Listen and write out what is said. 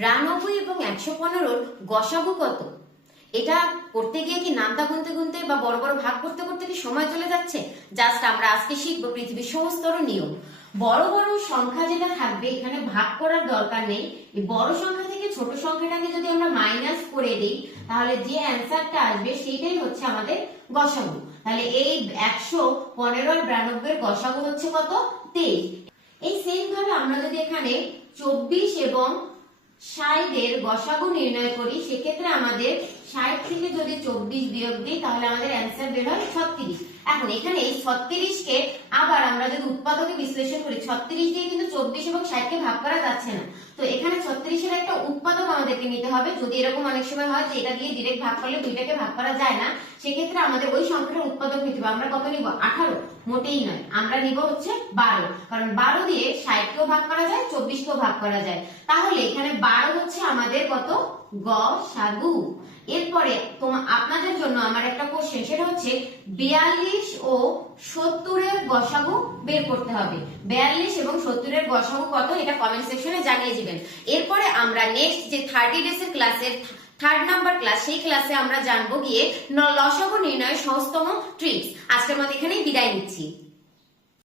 92 এবং 115 গসাগু কত? এটা করতে গিয়ে কি নামতা গুনতে গুনতে বা বড় বড় ভাগ করতে করতে কি সময় চলে যাচ্ছে? জাস্ট আমরা আজকে শিখবো পৃথিবীর সমস্ত নিয়ম। বড় বড় সংখ্যা যেটা থাকবে এখানে ভাগ করার দরকার নেই। এই বড় সংখ্যা থেকে ছোট সংখ্যাটাকে যদি আমরা মাইনাস করে দিই তাহলে যে অ্যান্সারটা আসবে সেটাই হচ্ছে আমাদের গসাগু। তাহলে এই 115 আর 92 এর গসাগু হচ্ছে কত? 23। এই সেম ভাবে আমরা যদি এখানে 24 এবং 60 এর গসাগু নির্ণয় করি সেক্ষেত্রে আমাদের 60 থেকে যদি 24 বিয়োগ দিই তাহলে আমাদের অ্যান্সার বের হয় 36। এখন এখানে এই 36 কে আবার আমরা যদি উৎপাদকে বিশ্লেষণ করি 36 দিয়ে কিন্তু 24 এবং 60 কে ভাগ করা যাচ্ছে না। তো এখানে 36 এর একটা উৎপাদক আমাদেরকে নিতে হবে। যদি এরকম অনেক সময় হয় যে এটা দিয়ে ডাইরেক্ট ভাগ করলে দুইটাকে ভাগ করা যায় না, সেক্ষেত্রে আমাদের ওই সংখ্যাটার উৎপাদক নিতে হবে। আমরা কত নিব? 18? মোটেই নয়, আমরা নিব হচ্ছে 12। কারণ 12 দিয়ে 60 কেও ভাগ করা যায়, 24 কেও ভাগ করা যায়। তাহলে এখানে 12 হচ্ছে আমাদের কত? গসাগু। এরপরে আপনাদের জন্য আমার একটা কোশ্চেন, সেটা হচ্ছে 42 ও 70 এর গসাগু বের করতে হবে। 42 এবং 70 এর গসাগু কত এটা কমেন্ট সেকশনে জানিয়ে দিবেন। এরপরে আমরা নেক্সট যে 30 ডেজ এর ক্লাসের 3rd নাম্বার ক্লাস, সেই ক্লাসে আমরা জানবো গিয়ে লসাগু নির্ণয়ের সহজতম ট্রিক্স। আজকের মতো এখানেই বিদায় নিচ্ছি।